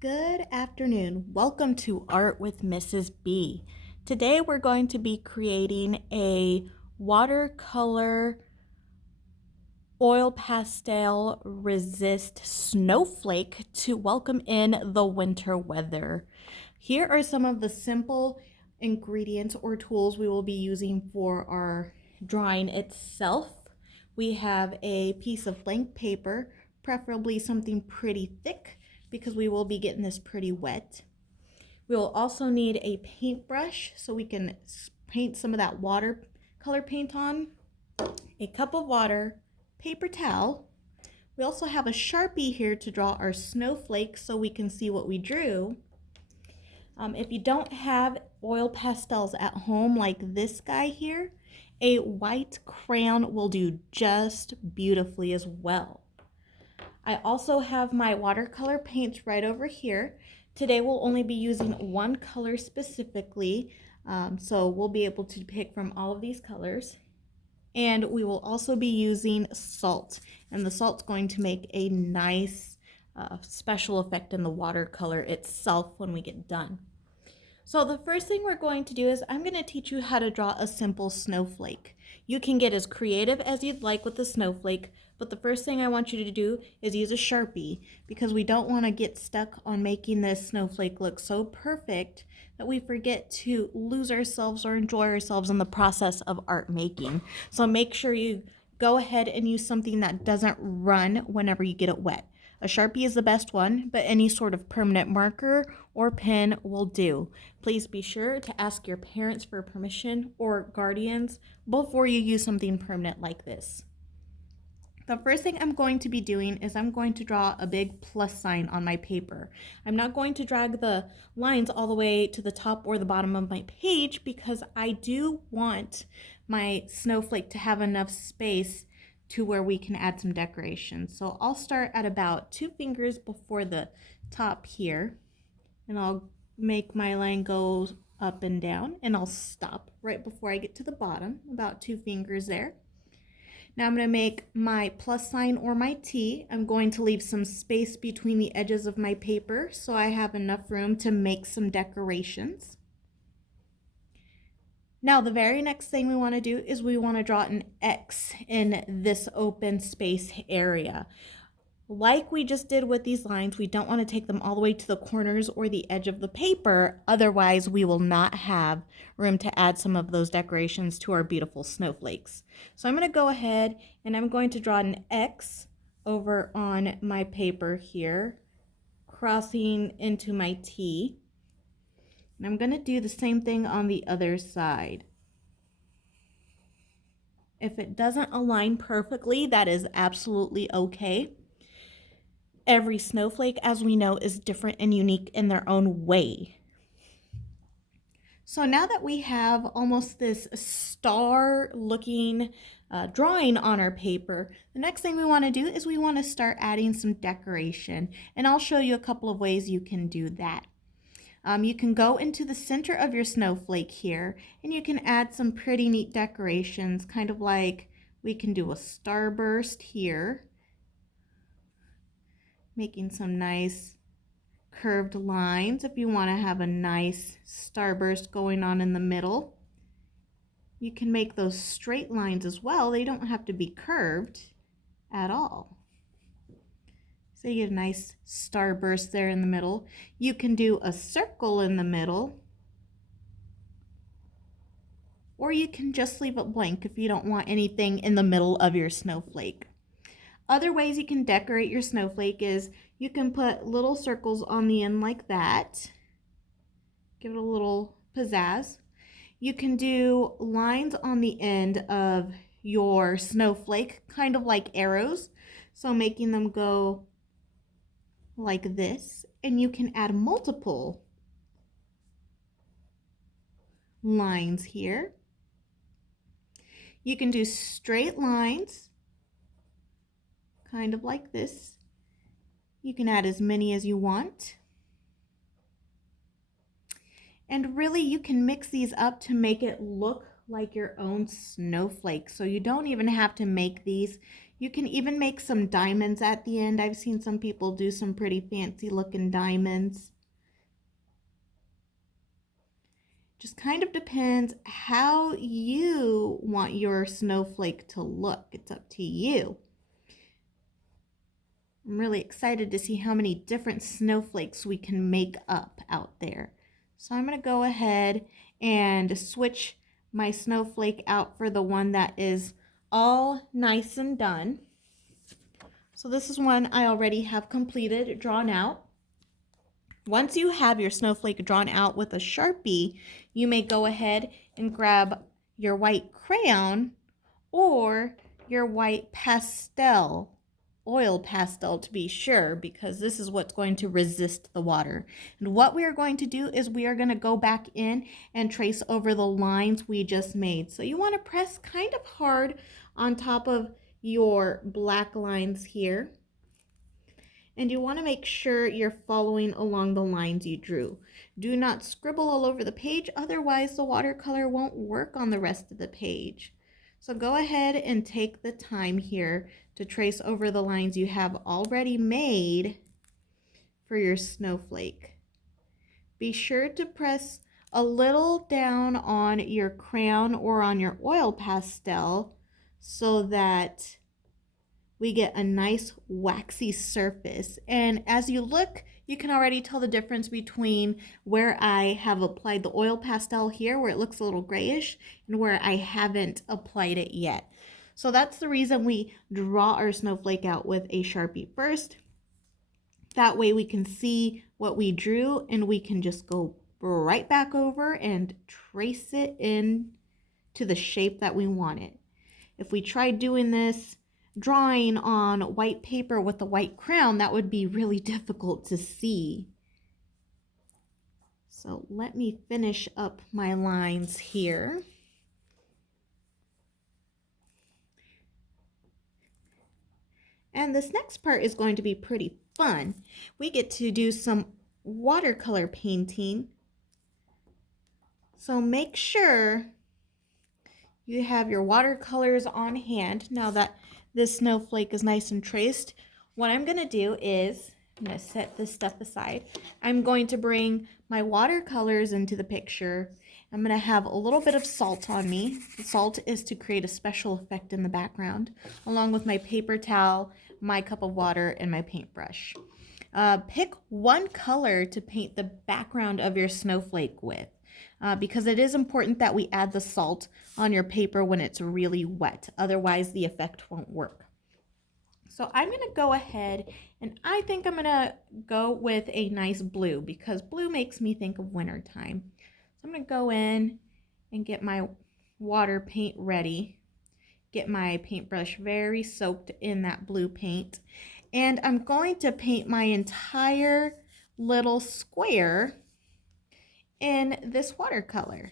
Good afternoon. Welcome to Art with Mrs. B. Today we're going to be creating a watercolor oil pastel resist snowflake to welcome in the winter weather. Here are some of the simple ingredients or tools we will be using for our drawing itself. We have a piece of blank paper, preferably something pretty thick because we will be getting this pretty wet. We will also need a paintbrush so we can paint some of that watercolor paint on, a cup of water, paper towel. We also have a Sharpie here to draw our snowflakes so we can see what we drew. If you don't have oil pastels at home like this guy here, a white crayon will do just beautifully as well. I also have my watercolor paints right over here. Today we'll only be using one color specifically, so we'll be able to pick from all of these colors. And we will also be using salt, and the salt's going to make a nice special effect in the watercolor itself when we get done. So the first thing we're going to do is I'm going to teach you how to draw a simple snowflake. You can get as creative as you'd like with the snowflake, but the first thing I want you to do is use a Sharpie because we don't want to get stuck on making this snowflake look so perfect that we forget to lose ourselves or enjoy ourselves in the process of art making. So make sure you go ahead and use something that doesn't run whenever you get it wet. A Sharpie is the best one, but any sort of permanent marker or pen will do. Please be sure to ask your parents for permission or guardians before you use something permanent like this. The first thing I'm going to be doing is I'm going to draw a big plus sign on my paper. I'm not going to drag the lines all the way to the top or the bottom of my page because I do want my snowflake to have enough space to where we can add some decorations. So I'll start at about 2 fingers before the top here, and I'll make my line go up and down, and I'll stop right before I get to the bottom, about 2 fingers there. Now I'm going to make my plus sign or my T. I'm going to leave some space between the edges of my paper so I have enough room to make some decorations. Now the very next thing we want to do is we want to draw an X in this open space area. Like we just did with these lines, we don't want to take them all the way to the corners or the edge of the paper, otherwise we will not have room to add some of those decorations to our beautiful snowflakes. So I'm going to go ahead and I'm going to draw an X over on my paper here, crossing into my T. And I'm going to do the same thing on the other side. If it doesn't align perfectly, that is absolutely okay. Every snowflake, as we know, is different and unique in their own way. So now that we have almost this star-looking drawing on our paper, the next thing we want to do is we want to start adding some decoration. And I'll show you a couple of ways you can do that. You can go into the center of your snowflake here and you can add some pretty neat decorations, kind of like we can do a starburst here, making some nice curved lines if you want to have a nice starburst going on in the middle. You can make those straight lines as well. They don't have to be curved at all. So you get a nice starburst there in the middle. You can do a circle in the middle, or you can just leave it blank if you don't want anything in the middle of your snowflake. Other ways you can decorate your snowflake is you can put little circles on the end like that. Give it a little pizzazz. You can do lines on the end of your snowflake, kind of like arrows. So making them go like this, and you can add multiple lines here. You can do straight lines, kind of like this. You can add as many as you want. And really, you can mix these up to make it look like your own snowflake. So you don't even have to make these. You can even make some diamonds at the end. I've seen some people do some pretty fancy looking diamonds. Just kind of depends how you want your snowflake to look. It's up to you. I'm really excited to see how many different snowflakes we can make up out there. So I'm going to go ahead and switch my snowflake out for the one that is all nice and done. So this is one I already have completed, drawn out. Once you have your snowflake drawn out with a Sharpie, you may go ahead and grab your white crayon or your white pastel, oil pastel to be sure, because this is what's going to resist the water. And what we are going to do is we are going to go back in and trace over the lines we just made. So you want to press kind of hard on top of your black lines here. And you want to make sure you're following along the lines you drew. Do not scribble all over the page, otherwise the watercolor won't work on the rest of the page. So go ahead and take the time here to trace over the lines you have already made for your snowflake. Be sure to press a little down on your crayon or on your oil pastel so that we get a nice waxy surface. And as you look, you can already tell the difference between where I have applied the oil pastel here, where it looks a little grayish, and where I haven't applied it yet. So that's the reason we draw our snowflake out with a Sharpie first. That way we can see what we drew and we can just go right back over and trace it in to the shape that we want it. If we tried doing this drawing on white paper with a white crayon, that would be really difficult to see. So let me finish up my lines here. And this next part is going to be pretty fun. We get to do some watercolor painting. So make sure you have your watercolors on hand. Now that this snowflake is nice and traced, what I'm going to do is, I'm going to set this stuff aside. I'm going to bring my watercolors into the picture. I'm going to have a little bit of salt on me. The salt is to create a special effect in the background, along with my paper towel, my cup of water, and my paintbrush. Pick one color to paint the background of your snowflake with. Because it is important that we add the salt on your paper when it's really wet. Otherwise, the effect won't work. So I'm going to go ahead and I think I'm going to go with a nice blue because blue makes me think of wintertime. So I'm going to go in and get my water paint ready. Get my paintbrush very soaked in that blue paint. And I'm going to paint my entire little square in this watercolor.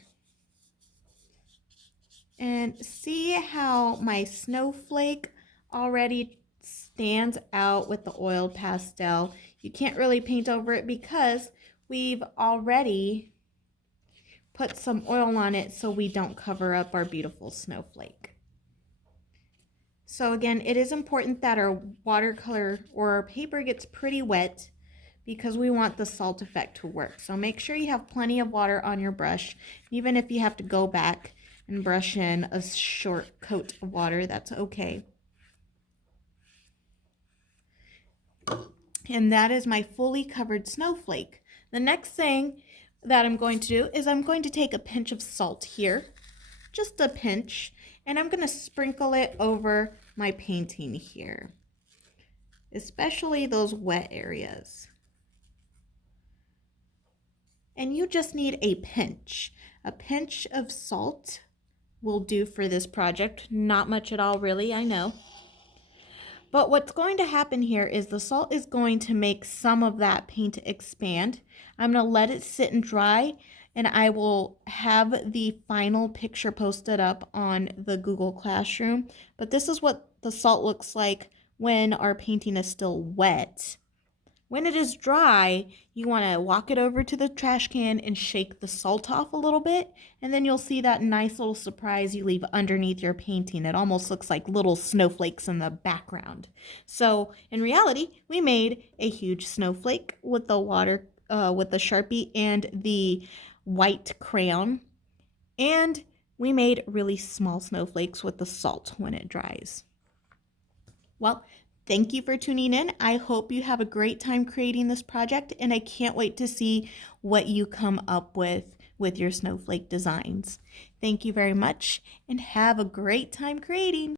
And see how my snowflake already stands out with the oil pastel. You can't really paint over it because we've already put some oil on it so we don't cover up our beautiful snowflake. So again, it is important that our watercolor or our paper gets pretty wet because we want the salt effect to work. So make sure you have plenty of water on your brush. Even if you have to go back and brush in a short coat of water, that's okay. And that is my fully covered snowflake. The next thing that I'm going to do is I'm going to take a pinch of salt here, just a pinch, and I'm going to sprinkle it over my painting here, especially those wet areas. And you just need a pinch. A pinch of salt will do for this project. Not much at all, really, I know. But what's going to happen here is the salt is going to make some of that paint expand. I'm going to let it sit and dry, and I will have the final picture posted up on the Google Classroom. But this is what the salt looks like when our painting is still wet. When it is dry, you want to walk it over to the trash can and shake the salt off a little bit, and then you'll see that nice little surprise you leave underneath your painting. It almost looks like little snowflakes in the background. So in reality, we made a huge snowflake with the water, with the Sharpie and the white crayon, and we made really small snowflakes with the salt when it dries. Well, thank you for tuning in. I hope you have a great time creating this project, and I can't wait to see what you come up with your snowflake designs. Thank you very much, and have a great time creating.